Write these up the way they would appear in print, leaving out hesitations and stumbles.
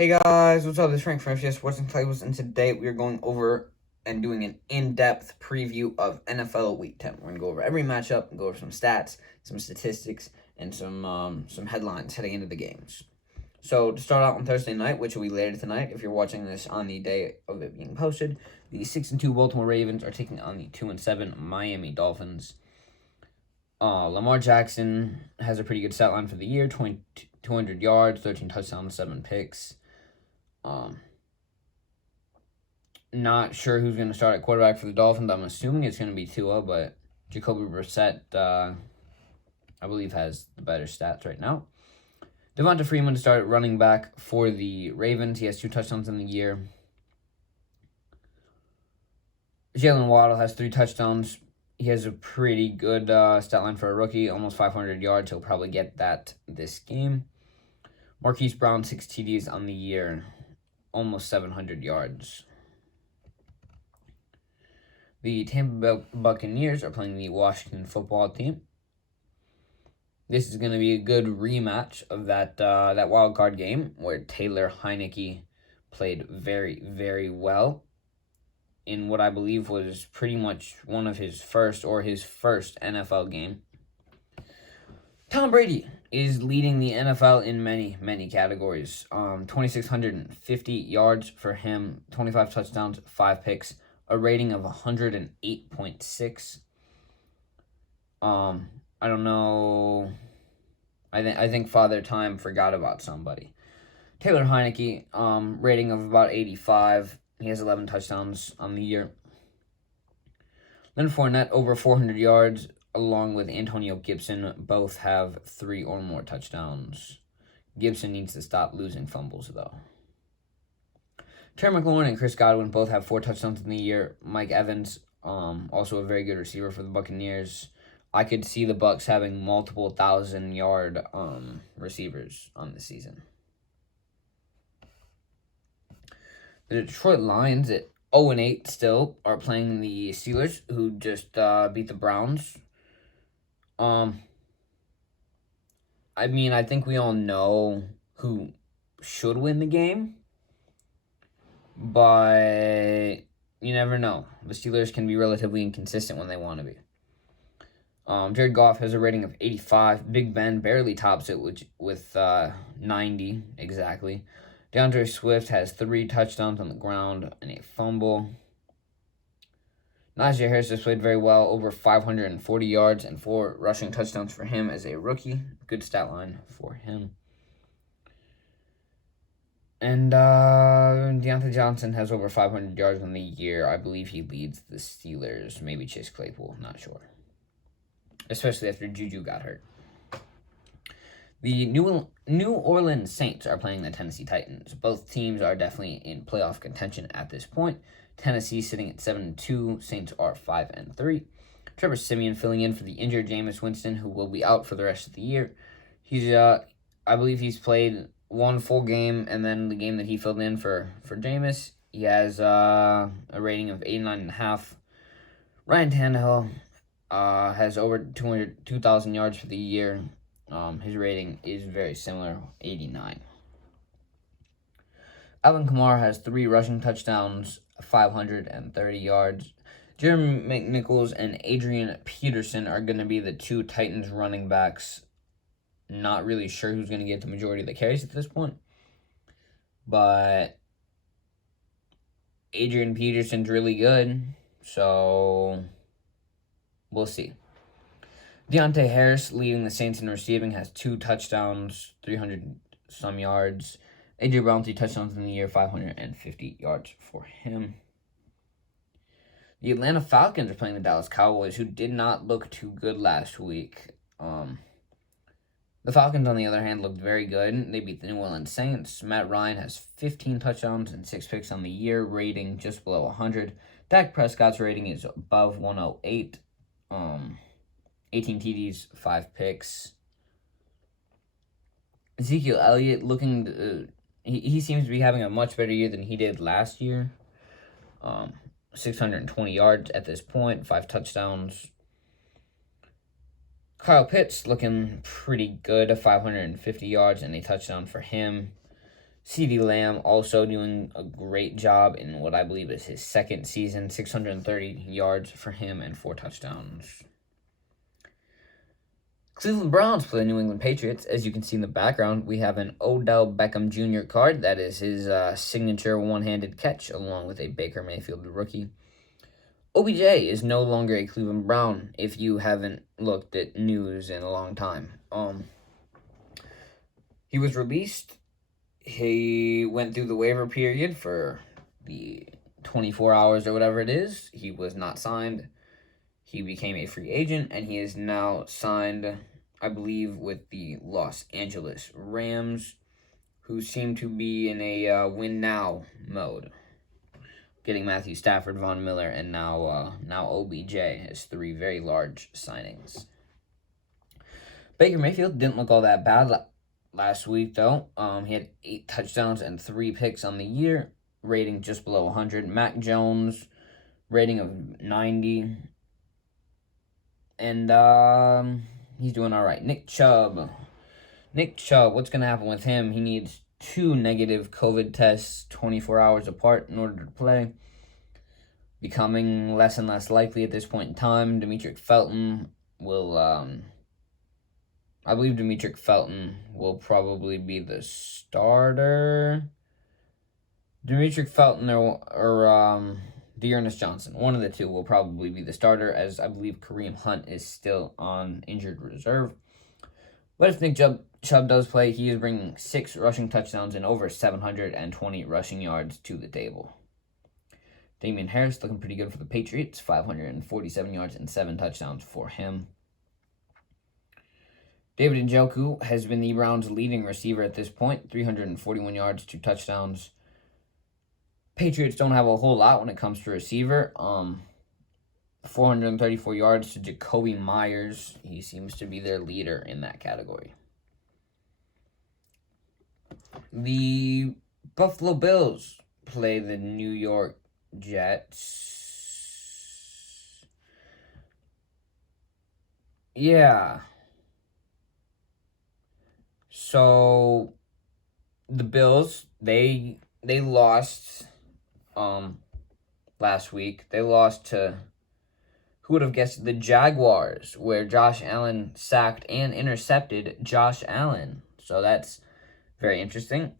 Hey guys, what's up? This is Frank from FCS Sports and Collectibles, and today we are going over and doing an in-depth preview of NFL Week 10. We're going to go over every matchup, go over some stats, some statistics, and some headlines heading into the games. So to start out on Thursday night, which will be later tonight, if you're watching this on the day of it being posted, the 6-2 Baltimore Ravens are taking on the 2-7 Miami Dolphins. Lamar Jackson has a pretty good stat line for the year: 200 yards, 13 touchdowns, 7 picks. Not sure who's going to start at quarterback for the Dolphins. I'm assuming it's going to be Tua, but Jacoby Brissett, I believe, has the better stats right now. Devonta Freeman started running back for the Ravens. He has 2 touchdowns in the year. Jalen Waddle has 3 touchdowns. He has a pretty good stat line for a rookie, almost 500 yards. He'll probably get that this game. Marquise Brown, 6 TDs on the year, almost 700 yards. The Tampa Bay Buccaneers are playing the Washington football team. This is going to be a good rematch of that wild card game where Taylor Heinicke played very, very well in what I believe was pretty much one of his first NFL game. Tom Brady is leading the NFL in many, many categories. 2,650 yards for him, 25 touchdowns, 5 picks, a rating of 108.6. I don't know. I think Father Time forgot about somebody. Taylor Heinicke, rating of about 85. He has 11 touchdowns on the year. Leonard Fournette, over 400 yards, along with Antonio Gibson. Both have 3 or more touchdowns. Gibson needs to stop losing fumbles, though. Terry McLaurin and Chris Godwin both have 4 touchdowns in the year. Mike Evans, also a very good receiver for the Buccaneers. I could see the Bucs having multiple 1,000-yard receivers on the season. The Detroit Lions at 0-8 still are playing the Steelers, who just beat the Browns. I think we all know who should win the game, but you never know. The Steelers can be relatively inconsistent when they want to be. Jared Goff has a rating of 85. Big Ben barely tops it with 90 exactly. DeAndre Swift has 3 touchdowns on the ground and a fumble. Najee Harris has played very well, over 540 yards and 4 rushing touchdowns for him as a rookie. Good stat line for him. And Deontay Johnson has over 500 yards on the year. I believe he leads the Steelers. Maybe Chase Claypool, not sure. Especially after Juju got hurt. The New Orleans Saints are playing the Tennessee Titans. Both teams are definitely in playoff contention at this point. Tennessee sitting at 7-2. Saints are 5-3. Trevor Siemian filling in for the injured Jameis Winston, who will be out for the rest of the year. He's I believe he's played 1 full game, and then the game that he filled in for Jameis, he has a rating of 89.5. Ryan Tannehill has over 2,000 yards for the year. His rating is very similar, 89. Alvin Kamara has 3 rushing touchdowns, 530 yards. Jeremy McNichols and Adrian Peterson are going to be the 2 Titans running backs. Not really sure who's going to get the majority of the carries at this point. But Adrian Peterson's really good, so we'll see. Deontay Harris, leading the Saints in receiving, has 2 touchdowns, 300-some yards. A.J. Brown, 3 touchdowns in the year, 550 yards for him. The Atlanta Falcons are playing the Dallas Cowboys, who did not look too good last week. The Falcons, on the other hand, looked very good. They beat the New Orleans Saints. Matt Ryan has 15 touchdowns and 6 picks on the year, rating just below 100. Dak Prescott's rating is above 108. 18 TDs, 5 picks. Ezekiel Elliott he seems to be having a much better year than he did last year. 620 yards at this point, 5 touchdowns. Kyle Pitts looking pretty good, 550 yards and a touchdown for him. CeeDee Lamb also doing a great job in what I believe is his second season, 630 yards for him and 4 touchdowns. Cleveland Browns play the New England Patriots. As you can see in the background, we have an Odell Beckham Jr. card. That is his signature one-handed catch, along with a Baker Mayfield rookie. OBJ is no longer a Cleveland Brown, if you haven't looked at news in a long time. He was released. He went through the waiver period for the 24 hours or whatever it is. He was not signed. He became a free agent, and he is now signed, I believe, with the Los Angeles Rams, who seem to be in a win-now mode. Getting Matthew Stafford, Von Miller, and now OBJ as 3 very large signings. Baker Mayfield didn't look all that bad last week, though. He had 8 touchdowns and 3 picks on the year, rating just below 100. Mac Jones, rating of 90. And he's doing all right. Nick Chubb, what's going to happen with him? He needs 2 negative COVID tests 24 hours apart in order to play. Becoming less and less likely at this point in time. Demetric Felton will, I believe Demetric Felton will probably be the starter. Demetric Felton or Dearness Johnson. One of the two will probably be the starter, as I believe Kareem Hunt is still on injured reserve. But if Nick Chubb does play, he is bringing 6 rushing touchdowns and over 720 rushing yards to the table. Damian Harris looking pretty good for the Patriots, 547 yards and 7 touchdowns for him. David Njoku has been the Browns' leading receiver at this point, 341 yards, 2 touchdowns. Patriots don't have a whole lot when it comes to receiver. 434 yards to Jacoby Myers. He seems to be their leader in that category. The Buffalo Bills play the New York Jets. Yeah. So the Bills, they lost last week. They lost to, who would have guessed, the Jaguars, where Josh Allen sacked and intercepted Josh Allen. So that's very interesting.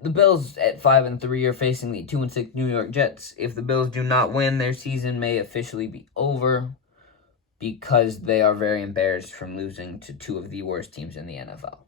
The Bills at 5-3 are facing the 2-6 New York Jets. If the Bills do not win, their season may officially be over because they are very embarrassed from losing to 2 of the worst teams in the NFL.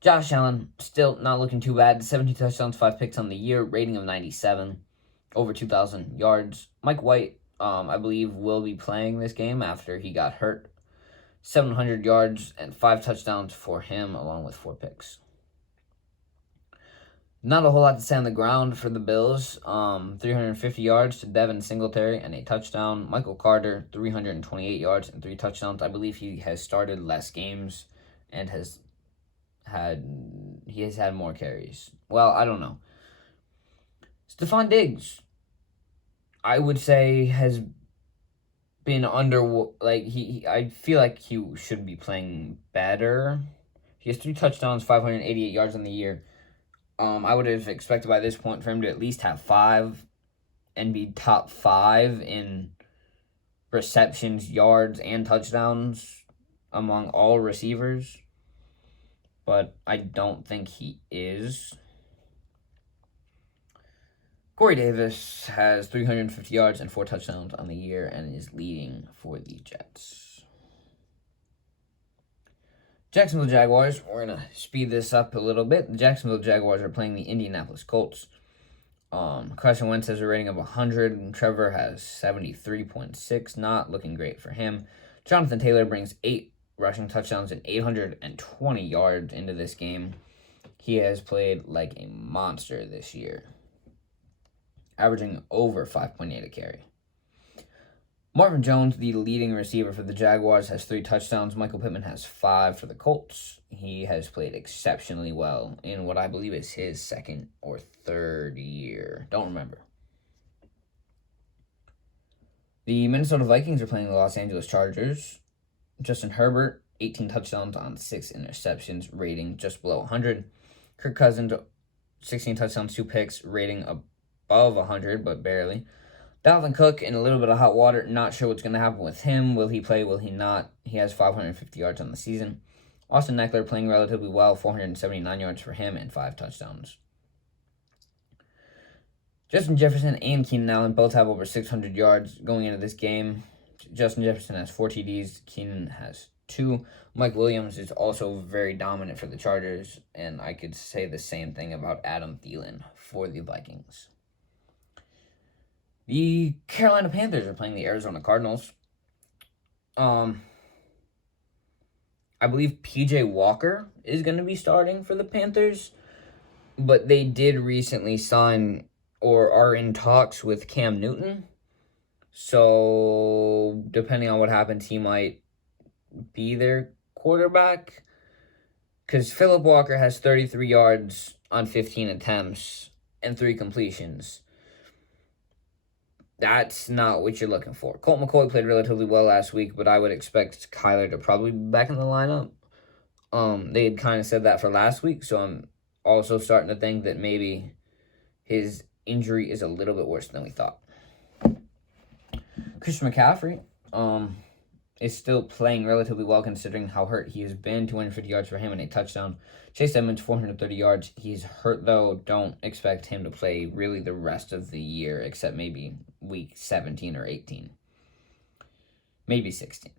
Josh Allen, still not looking too bad. 17 touchdowns, 5 picks on the year, rating of 97, over 2,000 yards. Mike White, I believe, will be playing this game after he got hurt. 700 yards and 5 touchdowns for him, along with 4 picks. Not a whole lot to say on the ground for the Bills. 350 yards to Devin Singletary and a touchdown. Michael Carter, 328 yards and 3 touchdowns. I believe he has started less games and has had more carries. Well, I don't know. Stephon Diggs, I would say, has been I feel like he should be playing better. He has 3 touchdowns, 588 yards on the year. I would have expected by this point for him to at least have 5 and be top 5 in receptions, yards, and touchdowns among all receivers. But I don't think he is. Corey Davis has 350 yards and 4 touchdowns on the year and is leading for the Jets. Jacksonville Jaguars, we're going to speed this up a little bit. The Jacksonville Jaguars are playing the Indianapolis Colts. Carson Wentz has a rating of 100, and Trevor has 73.6. Not looking great for him. Jonathan Taylor brings 8 rushing touchdowns and 820 yards into this game. He has played like a monster this year, averaging over 5.8 a carry. Marvin Jones, the leading receiver for the Jaguars, has 3 touchdowns. Michael Pittman has 5 for the Colts. He has played exceptionally well in what I believe is his 2nd or 3rd year. Don't remember. The Minnesota Vikings are playing the Los Angeles Chargers. Justin Herbert 18 touchdowns on 6 interceptions, rating just below 100. Kirk Cousins, 16 touchdowns, 2 picks, rating above 100, but barely. Dalvin Cook in a little bit of hot water. Not sure what's going to happen with him. Will he play? Will he not? He has 550 yards on the season. Austin Eckler playing relatively well, 479 yards for him and 5 touchdowns. Justin Jefferson and Keenan Allen both have over 600 yards going into this game. Justin Jefferson has 4 TDs. Keenan has 2. Mike Williams is also very dominant for the Chargers, and I could say the same thing about Adam Thielen for the Vikings. The Carolina Panthers are playing the Arizona Cardinals. I believe PJ Walker is going to be starting for the Panthers, but they did recently sign or are in talks with Cam Newton. So, depending on what happens, he might be their quarterback. Because Phillip Walker has 33 yards on 15 attempts and 3 completions. That's not what you're looking for. Colt McCoy played relatively well last week, but I would expect Kyler to probably be back in the lineup. They had kind of said that for last week, so I'm also starting to think that maybe his injury is a little bit worse than we thought. Christian McCaffrey is still playing relatively well considering how hurt he has been. 250 yards for him and a touchdown. Chase Edmonds, 430 yards. He's hurt, though. Don't expect him to play really the rest of the year, except maybe week 17 or 18. Maybe 16.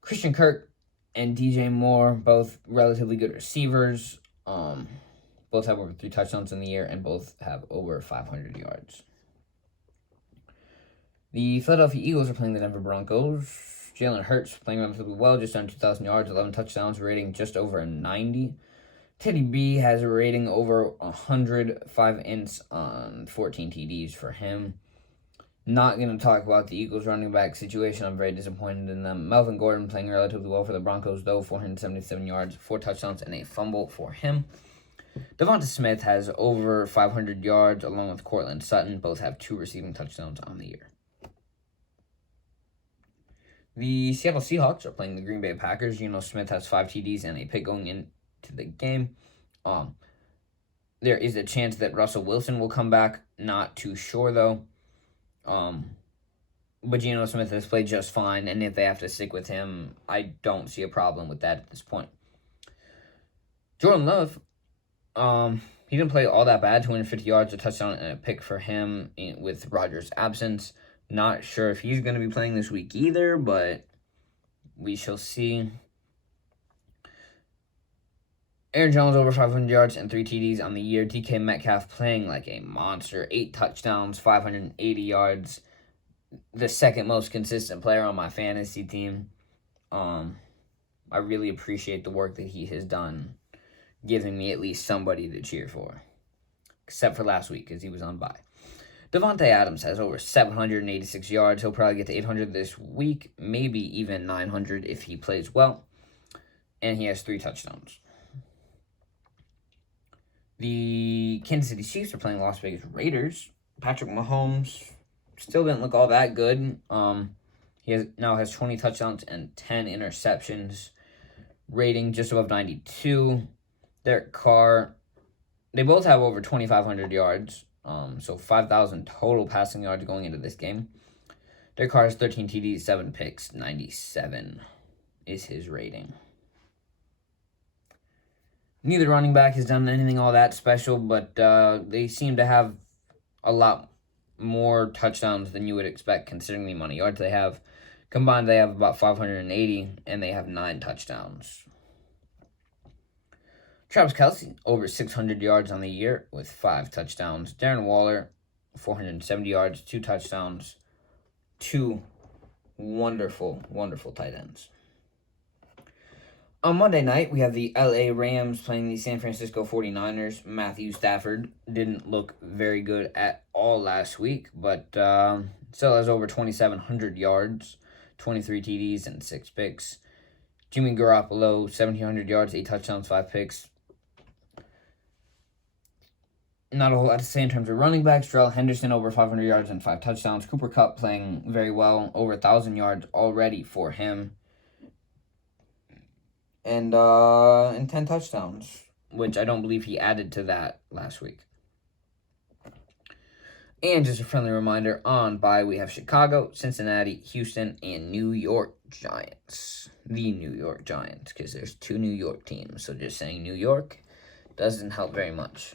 Christian Kirk and DJ Moore, both relatively good receivers. Both have over 3 touchdowns in the year and both have over 500 yards. The Philadelphia Eagles are playing the Denver Broncos. Jalen Hurts playing relatively well, just under 2,000 yards, 11 touchdowns, rating just over 90. Teddy B has a rating over 105 ints on 14 TDs for him. Not going to talk about the Eagles running back situation. I'm very disappointed in them. Melvin Gordon playing relatively well for the Broncos, though, 477 yards, 4 touchdowns, and a fumble for him. Devonta Smith has over 500 yards, along with Courtland Sutton. Both have 2 receiving touchdowns on the year. The Seattle Seahawks are playing the Green Bay Packers. Geno Smith has 5 TDs and a pick going into the game. There is a chance that Russell Wilson will come back. Not too sure, though. But Geno Smith has played just fine, and if they have to stick with him, I don't see a problem with that at this point. Jordan Love, he didn't play all that bad. 250 yards, a touchdown, and a pick for him with Rodgers' absence. Not sure if he's going to be playing this week either, but we shall see. Aaron Jones over 500 yards and 3 TDs on the year. DK Metcalf playing like a monster. 8 touchdowns, 580 yards. The second most consistent player on my fantasy team. I really appreciate the work that he has done, giving me at least somebody to cheer for. Except for last week, because he was on bye. Devontae Adams has over 786 yards. He'll probably get to 800 this week, maybe even 900 if he plays well. And he has 3 touchdowns. The Kansas City Chiefs are playing Las Vegas Raiders. Patrick Mahomes still didn't look all that good. He now has 20 touchdowns and 10 interceptions. Rating just above 92. Derek Carr, they both have over 2,500 yards. So 5,000 total passing yards going into this game. Derek Carr has 13 TDs, 7 picks, 97 is his rating. Neither running back has done anything all that special, but they seem to have a lot more touchdowns than you would expect considering the amount of yards they have. Combined, they have about 580, and they have 9 touchdowns. Travis Kelce, over 600 yards on the year with 5 touchdowns. Darren Waller, 470 yards, 2 touchdowns, 2 wonderful, wonderful tight ends. On Monday night, we have the LA Rams playing the San Francisco 49ers. Matthew Stafford didn't look very good at all last week, but still has over 2,700 yards, 23 TDs, and 6 picks. Jimmy Garoppolo, 1,700 yards, 8 touchdowns, 5 picks. Not a whole lot to say in terms of running backs. Darrell Henderson over 500 yards and 5 touchdowns. Cooper Kupp playing very well, over 1,000 yards already for him. and 10 touchdowns, which I don't believe he added to that last week. And just a friendly reminder, on bye we have Chicago, Cincinnati, Houston, and New York Giants. The New York Giants, because there's 2 New York teams. So just saying New York doesn't help very much.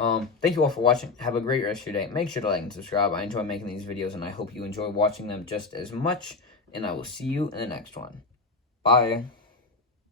Thank you all for watching. Have a great rest of your day. Make sure to like and subscribe. I enjoy making these videos, and I hope you enjoy watching them just as much. And I will see you in the next one. Bye.